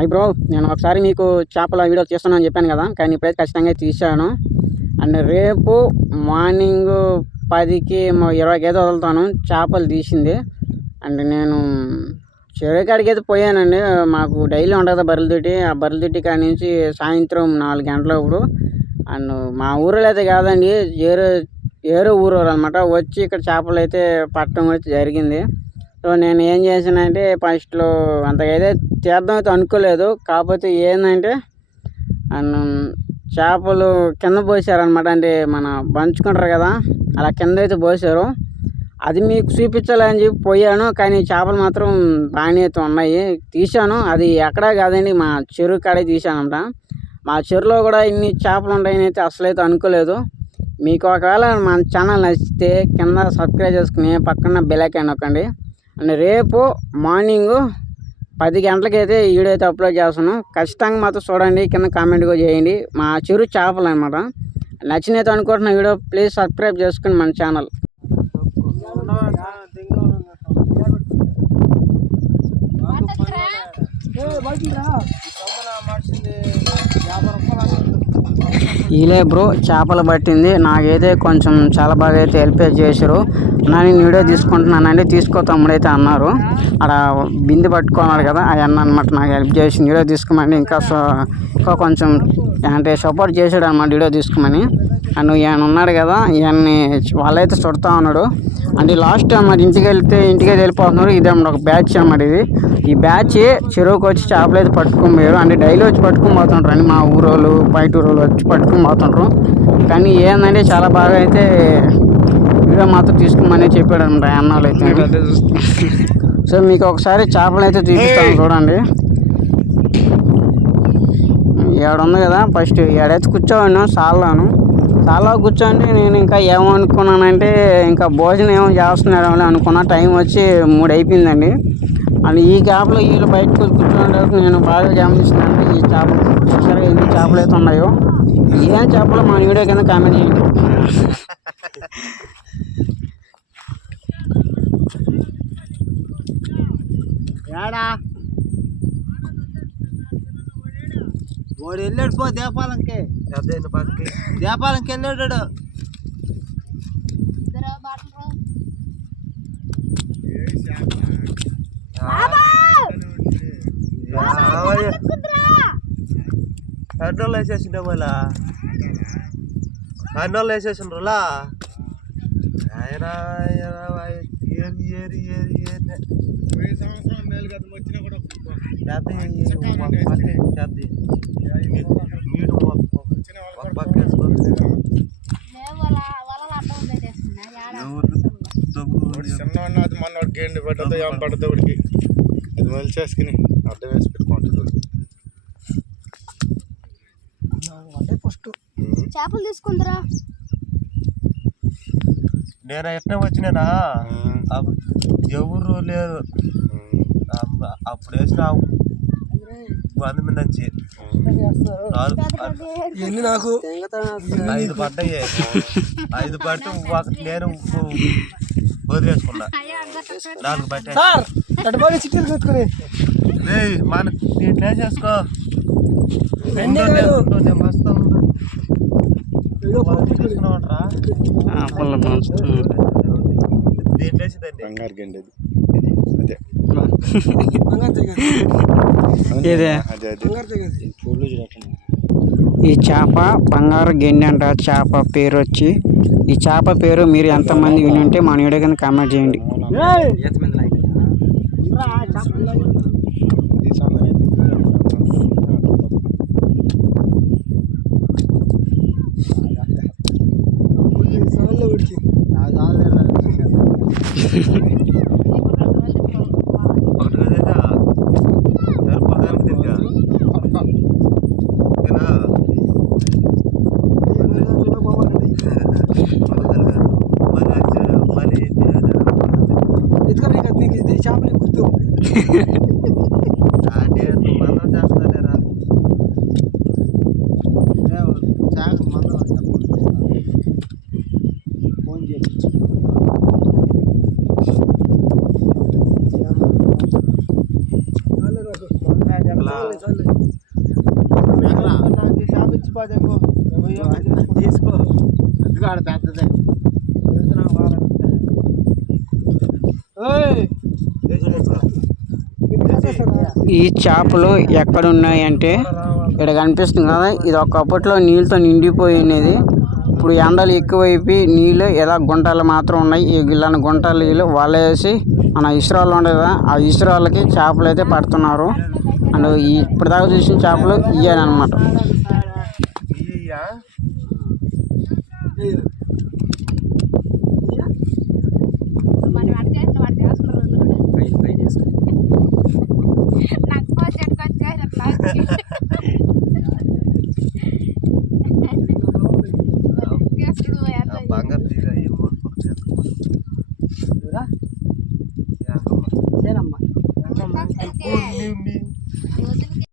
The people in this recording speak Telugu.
అయ్యి బ్రో, నేను ఒకసారి మీకు చేపల వీడియో తీస్తున్నాను చెప్పాను కదా, కానీ ఇప్పుడైతే ఖచ్చితంగా తీసాను. అండ్ రేపు మార్నింగ్ 10కి 20కి అయితే వదులుతాను చేపలు తీసింది. అండ్ నేను చెరువు కాడికి అయితే పోయానండి. మాకు డైలీ ఉంటుంది బర్రెలతోటి. ఆ బర్రెలతోటి కాడి నుంచి సాయంత్రం 4 గంటలప్పుడు. అండ్ మా ఊరిలో అయితే కాదండి, ఏరో ఊరు అనమాట. వచ్చి ఇక్కడ చేపలు అయితే పట్టడం అయితే జరిగింది. సో నేను ఏం చేశానంటే ఫస్ట్లో అంతగా అయితే చేద్దాం అయితే అనుకోలేదు. కాకపోతే ఏంటంటే అండ్ చేపలు కింద పోసారనమాట. అంటే మన బంచుకుంటారు కదా, అలా కింద అయితే పోసారు. అది మీకు చూపించాలని చెప్పి పోయాను, కానీ చేపలు మాత్రం బాగానే అయితే ఉన్నాయి. తీసాను, అది ఎక్కడా కాదండి, మా చెరువు కాడే తీసానంట. మా చెరువులో కూడా ఇన్ని చేపలు ఉంటాయని అయితే అసలైతే అనుకోలేదు. మీకు ఒకవేళ మన ఛానల్ నచ్చితే కింద సబ్స్క్రైబ్ చేసుకుని పక్కన బెల్ ఐకాన్ నొక్కండి. అండ్ రేపు మార్నింగ్ 10 గంటలకి అయితే ఈ వీడియో అయితే అప్లోడ్ చేస్తాను. ఖచ్చితంగా మాత్రం చూడండి, కింద కామెంట్ కూడా చేయండి. మా చెరువు చేపలు అనమాట. నచ్చినైతే అనుకుంటున్న వీడియో ప్లీజ్ సబ్స్క్రైబ్ చేసుకుని మన ఛానల్. ఈలే బ్రో చేపలు పట్టింది. నాకైతే కొంచెం చాలా బాగా అయితే హెల్ప్ చేశారు. నేను వీడియో తీసుకుంటున్నానండి, తీసుకో తమ్ముడైతే అన్నారు. అక్కడ బిందె పట్టుకున్నాడు కదా ఆ అన్న అనమాట, నాకు హెల్ప్ చేసి వీడియో తీసుకోమని ఇంకా కొంచెం అంటే సపోర్ట్ చేశాడు అనమాట వీడియో తీసుకోమని. అండ్ ఈయన ఉన్నాడు కదా, ఈయన్ని వాళ్ళైతే చుడతా ఉన్నాడు. అంటే లాస్ట్ మరి ఇంటికి వెళ్ళిపోతున్నారు. ఇదే ఒక బ్యాచ్ అన్నమాట. ఈ బ్యాచ్ చెరువుకి వచ్చి చేపలు అయితే పట్టుకొని పోయారు. అంటే డైలీ వచ్చి పట్టుకొని పోతుంటారు అని మా ఊరోళ్ళు బయట ఊరోళ్ళు వచ్చి పట్టుకొని పోతుంటారు. కానీ ఏంటంటే చాలా బాగా అయితే వీడియో మాత్రం తీసుకోమని చెప్పాడు అనమాట అన్నాళ్ళు అయితే. సో మీకు ఒకసారి చేపలు అయితే చూపిస్తాను చూడండి. ఏడుంది కదా, ఫస్ట్ ఏడైతే కూర్చోవాను చాలా కూర్చోండి. నేను ఇంకా ఏమనుకున్నానంటే ఇంకా భోజనం ఏమో చేస్తున్నాడు అనుకున్నా. టైం వచ్చి 3 అయిపోయిందండి. అండ్ ఈ చేపలు వీళ్ళు బయటకు కూర్చునే నేను బాగా గమనిస్తున్నాను. ఈ చేపలు సరే ఎన్ని చేపలు అయితే ఉన్నాయో, ఏం చేపలు మా వీడియో కింద కామెంట్ చేయండి. వాడు వెళ్ళాడు పో దేపాలంకి వెళ్ళాడు. అన్నోళ్ళు వేసేసిండే మళ్ళా అన్నోళ్ళు వేసేసిండ్రులా ఆయన ఏరి ఏరి ఏరి ఏరి మనోడు గేండి పట్టదు ఏం పడుతుంది ఉడికి అది మళ్ళీ చేసుకుని అర్థం వేసి పెట్టుకుంటుంది. ఫస్ట్ చేపలు తీసుకుందరా నేను ఎట్లా వచ్చినానా ఎవరు లేరు. అప్పుడు వేసిన 100 మంది నుంచి నాకు 5 పడ్డాయి. 5 పట్టి ఒకటి నేను వదిలేసుకున్నా. 4 పట్టాయి. చిట్టీలు పెట్టుకుని మన దీంట్లో వేసేసుకో మస్తు దీంట్లో వేసేదండి బంగారు గండి. ఈ చేప బంగారు గెండి అంట చేప పేరు వచ్చి. ఈ చేప పేరు మీరు ఎంతమంది విని ఉంటే మన వీడియో కింద కామెంట్ చేయండి. చేపలు గుర్తు తీసుకో ఎందుకు ఆడ పెద్దదే ఈ చేపలు ఎక్కడ ఉన్నాయంటే ఇక్కడ కనిపిస్తుంది కదా, ఇది ఒకప్పట్లో నీళ్ళతో నిండిపోయినది. ఇప్పుడు ఎండలు ఎక్కువైపోయి నీళ్ళు ఇలా గుంటలు మాత్రం ఉన్నాయి. ఈ ఇలాంటి గుంటలు నీళ్ళు వలేసి మన ఇసురాళ్ళు ఉండదు కదా, ఆ ఇసురాళ్ళకి చేపలు అయితే పడుతున్నారు. అండ్ ఇప్పటిదాకా చూసిన చేపలు ఇయ్యానమాట.